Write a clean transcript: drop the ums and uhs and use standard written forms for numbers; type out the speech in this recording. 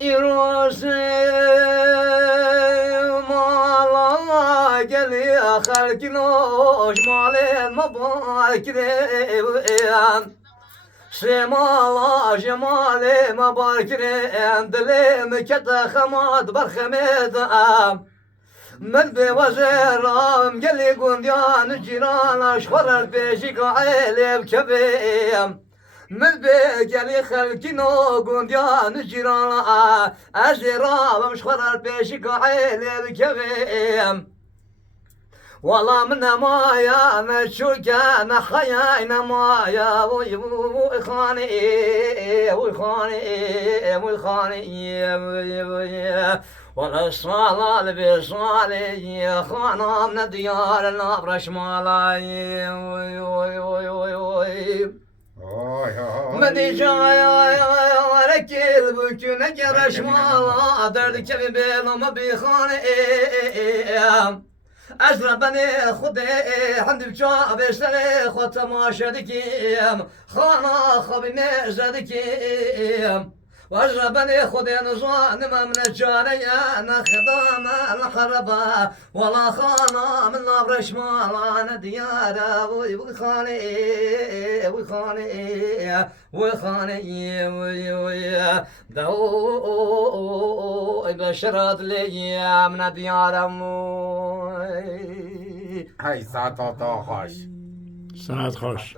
İrozi mala geli halkin hoş malen mabakirem Şemala şemale mabakirem dilim kete hamad barhamedam من بوزيرام قلي قنديان جيران اشخر البيشيك عيلي بكبيم من بقلي خلقينو قنديان جيران ازيرام اشخر البيشيك عيلي بكبيم والله من مايا مشوكا نخيا مايا وي خاني وي خاني وي خاني ولا الصلاة بصالي خانا من ديار النبر شمالي مدي جايا ركيل بكون جرى شمالا درد كبي بيلو ما بيخاني أجربني خدي حمد بجاب اشتري خد تماشدكيم خانا خبي مزدكيم وأجربني خدي نزوان ما من الجارية نخدام الحربة ولا خانا من نبر شمالا ديارة ويخاني ويخاني ويخاني دو بشرت لي من ديارة هاي ساعة خوش ساعت خوش